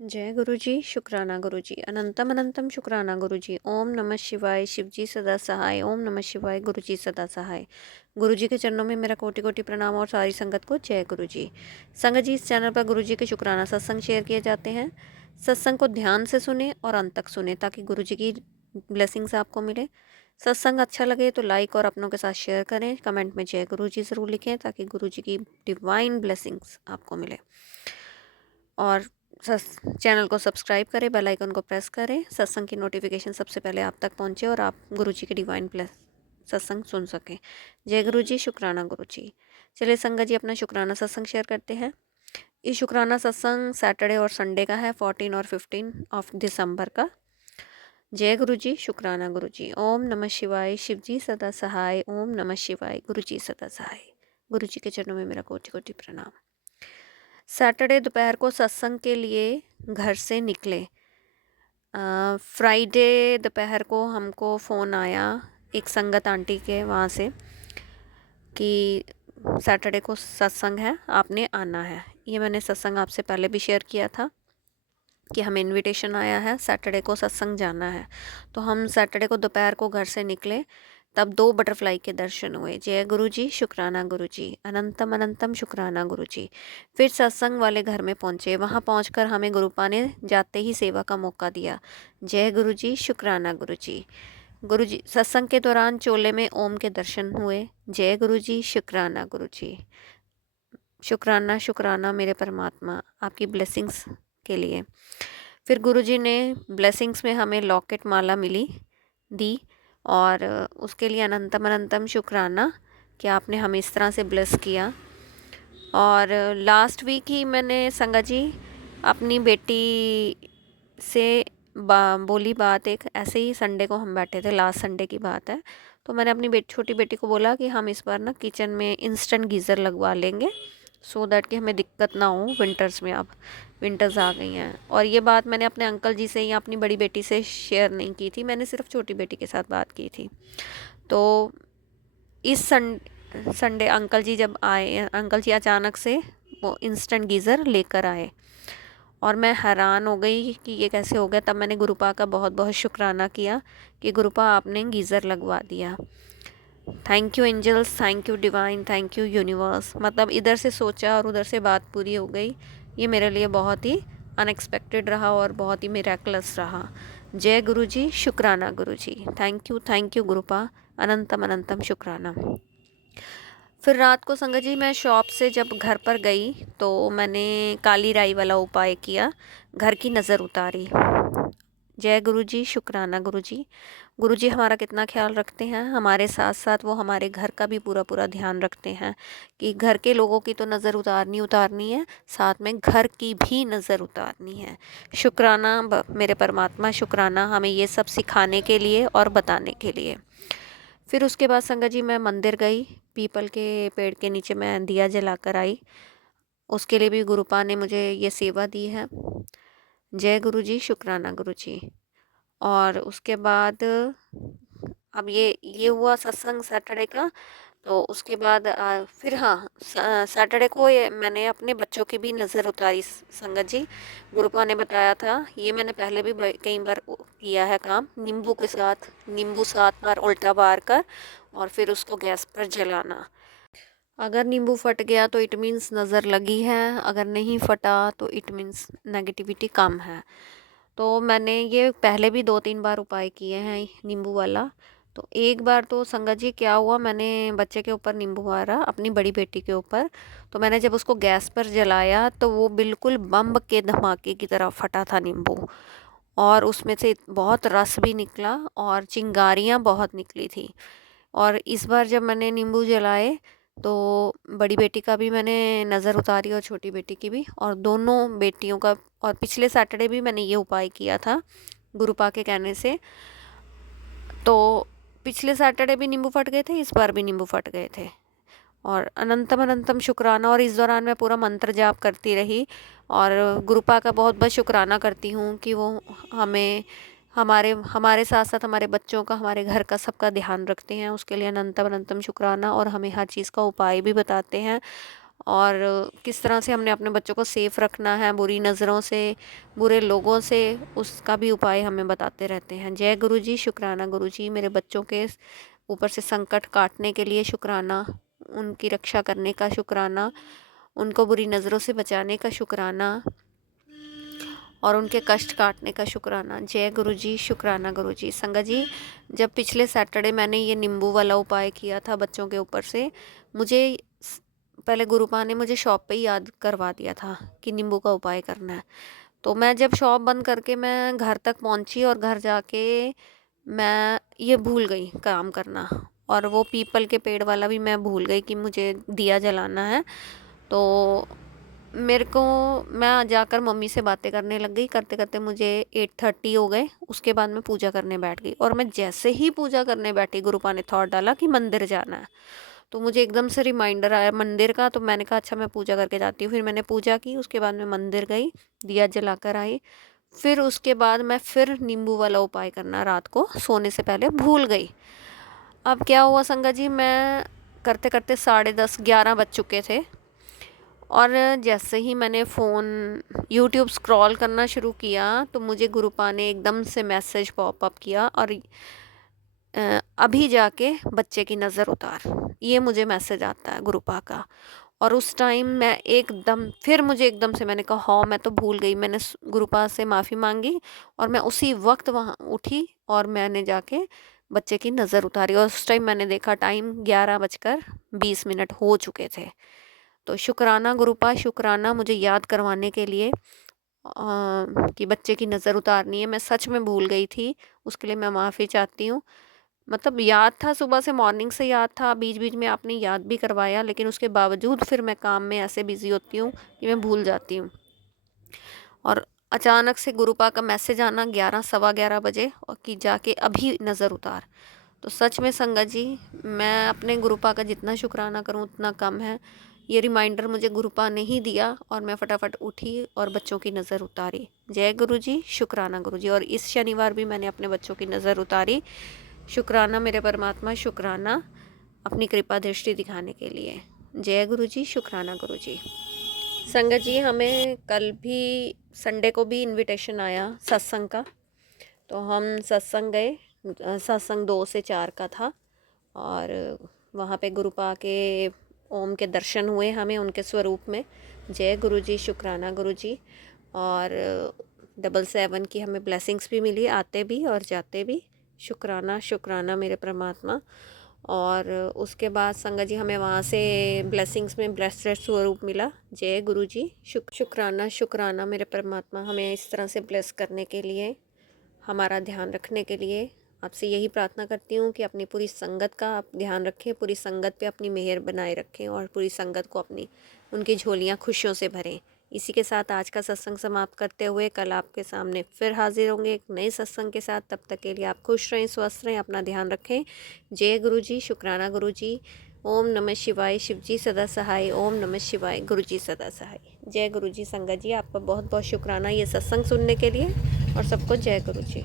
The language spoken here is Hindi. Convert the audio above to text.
जय गुरु जी, शुक्राना गुरु जी, अनंतम अनंतम शुक्राना गुरु जी। ओम नमः शिवाय, शिव जी सदा सहाय। ओम नमः शिवाय, गुरु जी सदा सहाय। गुरु जी के चरणों में मेरा कोटि कोटि प्रणाम और सारी संगत को जय गुरु जी। संगत जी, इस चैनल पर गुरु जी के शुक्राना सत्संग शेयर किए जाते हैं। सत्संग को ध्यान से सुने और अंत तक सुने ताकि गुरु जी की ब्लेसिंग्स आपको मिले। सत्संग अच्छा लगे तो लाइक और अपनों के साथ शेयर करें। कमेंट में जय गुरु जी ज़रूर लिखें ताकि गुरु जी की डिवाइन ब्लेसिंग्स आपको मिले। और चैनल को सब्सक्राइब करें, बेल आइकन को प्रेस करें, सत्संग की नोटिफिकेशन सबसे पहले आप तक पहुंचे और आप गुरु जी के डिवाइन प्लस सत्संग सुन सकें। जय गुरु जी, शुक्राना गुरु जी। चलिए संगत जी, अपना शुक्राना सत्संग शेयर करते हैं। ये शुक्राना सत्संग सैटरडे और संडे का है, 14 और 15 ऑफ दिसंबर का। जय गुरु जी, शुक्राना गुरु जी। ओम नमः शिवाय, शिव जी सदा सहाय। ओम नमः शिवाय, गुरु जी सदा सहाय। गुरु जी के चरणों में मेरा कोटि कोटि प्रणाम। सैटरडे दोपहर को सत्संग के लिए घर से निकले। फ्राइडे दोपहर को हमको फ़ोन आया एक संगत आंटी के वहाँ से कि सैटरडे को सत्संग है, आपने आना है। ये मैंने सत्संग आपसे पहले भी शेयर किया था कि हमें इनविटेशन आया है, सैटरडे को सत्संग जाना है। तो हम सैटरडे को दोपहर को घर से निकले, तब 2 बटरफ्लाई के दर्शन हुए। जय गुरु जी, शुक्राना गुरु जी, अनंतम अनंतम शुक्राना गुरु जी। फिर सत्संग वाले घर में पहुँचे। वहाँ पहुँचकर हमें गुरुपा ने जाते ही सेवा का मौका दिया। जय गुरु जी, शुक्राना गुरु जी। गुरु जी, सत्संग के दौरान चोले में ओम के दर्शन हुए। जय गुरु जी, शुक्राना गुरु जी। शुक्राना शुक्राना मेरे परमात्मा, आपकी ब्लेसिंग्स के लिए। फिर गुरुजी ने ब्लेसिंग्स में हमें लॉकेट माला दी और उसके लिए अनंतम अनंतम शुक्राना कि आपने हमें इस तरह से ब्लेस किया। और लास्ट वीक ही मैंने संगत जी अपनी बेटी से बोली बात, एक ऐसे ही संडे को हम बैठे थे, लास्ट संडे की बात है। तो मैंने अपनी छोटी बेटी को बोला कि हम इस बार ना किचन में इंस्टेंट गीज़र लगवा लेंगे सो दैट कि हमें दिक्कत ना हो विंटर्स में। अब विंटर्स आ गई हैं। और ये बात मैंने अपने अंकल जी से या अपनी बड़ी बेटी से शेयर नहीं की थी, मैंने सिर्फ छोटी बेटी के साथ बात की थी। तो इस संडे अंकल जी जब आए, अंकल जी अचानक से वो इंस्टेंट गीज़र लेकर आए और मैं हैरान हो गई कि ये कैसे हो गया। तब मैंने गुरुपा का बहुत बहुत शुक्राना किया कि गुरुपा आपने गीज़र लगवा दिया। Thank you angels, thank you divine, thank you universe. मतलब इधर से सोचा और उधर से बात पूरी हो गई। ये मेरे लिए बहुत ही अनएक्सपेक्टेड रहा और बहुत ही मिरेकलस रहा। जय गुरु जी, शुक्राना गुरु जी। थैंक यू गुरुपा, अनंतम अनंतम शुक्राना। फिर रात को संगत जी मैं शॉप से जब घर पर गई तो मैंने काली राई वाला उपाय किया, घर की नज़र उतारी। जय गुरु जी, शुक्राना गुरु जी। गुरु जी हमारा कितना ख्याल रखते हैं, हमारे साथ साथ वो हमारे घर का भी पूरा पूरा ध्यान रखते हैं कि घर के लोगों की तो नज़र उतारनी है, साथ में घर की भी नज़र उतारनी है। शुक्राना मेरे परमात्मा, शुक्राना हमें ये सब सिखाने के लिए और बताने के लिए। फिर उसके बाद संगत जी मैं मंदिर गई, पीपल के पेड़ के नीचे मैं दिया जलाकर आई। उसके लिए भी गुरुपा ने मुझे ये सेवा दी है। जय गुरु जी, शुक्राना गुरु जी। और उसके बाद अब ये हुआ सत्संग सैटरडे का। तो उसके बाद फिर हाँ, सैटरडे को ये मैंने अपने बच्चों की भी नज़र उतारी संगत जी। गुरुपा ने बताया था, ये मैंने पहले भी कई बार किया है काम, नींबू के साथ नींबू 7 बार उल्टा बार कर और फिर उसको गैस पर जलाना। अगर नींबू फट गया तो इट मीन्स नज़र लगी है, अगर नहीं फटा तो इट मीन्स नेगेटिविटी कम है। तो मैंने ये पहले भी 2-3 बार उपाय किए हैं नींबू वाला। तो एक बार तो संगत जी क्या हुआ, मैंने बच्चे के ऊपर नींबू मारा, अपनी बड़ी बेटी के ऊपर। तो मैंने जब उसको गैस पर जलाया तो वो बिल्कुल बम के धमाके की तरह फटा था नींबू, और उसमें से बहुत रस भी निकला और चिंगारियाँ बहुत निकली थी। और इस बार जब मैंने नींबू जलाए तो बड़ी बेटी का भी मैंने नज़र उतारी और छोटी बेटी की भी, और दोनों बेटियों का। और पिछले सैटरडे भी मैंने ये उपाय किया था गुरुपा के कहने से। तो पिछले सैटरडे भी नींबू फट गए थे, इस बार भी नींबू फट गए थे। और अनंतम अनंतम शुक्राना। और इस दौरान मैं पूरा मंत्र जाप करती रही और गुरुपा का बहुत बहुत शुक्राना करती हूँ कि वो हमें हमारे हमारे साथ साथ हमारे बच्चों का, हमारे घर का, सबका ध्यान रखते हैं। उसके लिए अनंतम अनंतम शुक्राना। और हमें हर चीज़ का उपाय भी बताते हैं और किस तरह से हमने अपने बच्चों को सेफ़ रखना है बुरी नज़रों से, बुरे लोगों से, उसका भी उपाय हमें बताते रहते हैं। जय गुरु जी, शुक्राना गुरु जी, मेरे बच्चों के ऊपर से संकट काटने के लिए शुक्राना, उनकी रक्षा करने का शुक्राना, उनको बुरी नज़रों से बचाने का शुक्राना और उनके कष्ट काटने का शुक्राना। जय गुरु जी, शुक्राना गुरु जी। संगत जी, जब पिछले सैटरडे मैंने ये नींबू वाला उपाय किया था बच्चों के ऊपर से, मुझे पहले गुरुपा ने मुझे शॉप पे ही याद करवा दिया था कि नींबू का उपाय करना है। तो मैं जब शॉप बंद करके मैं घर तक पहुंची और घर जाके मैं ये भूल गई काम करना, और वो पीपल के पेड़ वाला भी मैं भूल गई कि मुझे दिया जलाना है। तो मेरे को, मैं जाकर मम्मी से बातें करने लग गई, करते करते मुझे 8:30 हो गए। उसके बाद मैं पूजा करने बैठ गई, और मैं जैसे ही पूजा करने बैठी गुरुपा ने थॉट डाला कि मंदिर जाना है। तो मुझे एकदम से रिमाइंडर आया मंदिर का, तो मैंने कहा अच्छा मैं पूजा करके जाती हूँ। फिर मैंने पूजा की, उसके बाद मैं मंदिर गई, दिया जलाकर आई। फिर उसके बाद मैं फिर नींबू वाला उपाय करना रात को सोने से पहले भूल गई। अब क्या हुआ संगत जी, मैं करते करते 10:30 11 बज चुके थे, और जैसे ही मैंने फ़ोन यूट्यूब स्क्रॉल करना शुरू किया तो मुझे गुरुपा ने एकदम से मैसेज पॉपअप किया, और अभी जाके बच्चे की नज़र उतार, ये मुझे मैसेज आता है गुरुपा का। और उस टाइम मैं मुझे एकदम से मैंने कहा हाँ मैं तो भूल गई। मैंने गुरुपा से माफ़ी मांगी, और मैं उसी वक्त वहाँ उठी और मैंने जाके बच्चे की नज़र उतारी, और उस टाइम मैंने देखा टाइम 11:20 हो चुके थे। तो शुक्राना गुरुपा, शुक्राना मुझे याद करवाने के लिए कि बच्चे की नज़र उतारनी है। मैं सच में भूल गई थी, उसके लिए मैं माफ़ी चाहती हूँ। मतलब याद था, सुबह से मॉर्निंग से याद था, बीच बीच में आपने याद भी करवाया, लेकिन उसके बावजूद फिर मैं काम में ऐसे बिज़ी होती हूँ कि मैं भूल जाती हूँ। और अचानक से गुरुपा का मैसेज आना 11 सवा 11 बजे, और कि जाके अभी नज़र उतार। तो सच में संगत जी, मैं अपने गुरुपा का जितना शुक्राना करूँ उतना कम है। ये रिमाइंडर मुझे गुरुपा ने ही दिया, और मैं फटाफट उठी और बच्चों की नज़र उतारी। जय गुरु जी, शुक्राना गुरु जी। और इस शनिवार भी मैंने अपने बच्चों की नज़र उतारी। शुक्राना मेरे परमात्मा, शुक्राना अपनी कृपा दृष्टि दिखाने के लिए। जय गुरु जी, शुक्राना गुरु जी। संगत जी, हमें कल भी संडे को भी इनविटेशन आया सत्संग का, तो हम सत्संग गए। सत्संग 2 से 4 का था, और वहाँ पे गुरुपा के ओम के दर्शन हुए हमें उनके स्वरूप में। जय गुरु जी, शुक्राना गुरु जी। और 777 की हमें ब्लेसिंग्स भी मिली, आते भी और जाते भी। शुक्राना शुक्राना मेरे परमात्मा। और उसके बाद संगत जी, हमें वहाँ से ब्लेसिंग्स में ब्लेस्ड स्वरूप मिला। जय गुरु जी, शुक्राना शुक्राना मेरे परमात्मा, हमें इस तरह से ब्लेस करने के लिए, हमारा ध्यान रखने के लिए। आपसे यही प्रार्थना करती हूँ कि अपनी पूरी संगत का आप ध्यान रखें, पूरी संगत पे अपनी मेहर बनाए रखें, और पूरी संगत को अपनी उनकी झोलियाँ खुशियों से भरें। इसी के साथ आज का सत्संग समाप्त करते हुए कल आपके सामने फिर हाजिर होंगे एक नए सत्संग के साथ। तब तक के लिए आप खुश रहें, स्वस्थ रहें, अपना ध्यान रखें। जय गुरु जी, शुक्राना गुरु जी। ओम नमः शिवाय, शिव जी सदा सहाय। ओम नमः शिवाय, गुरु जी सदा सहाय। जय गुरु जी। संगत जी, आपका बहुत बहुत शुक्राना ये सत्संग सुनने के लिए, और सबको जय गुरु जी।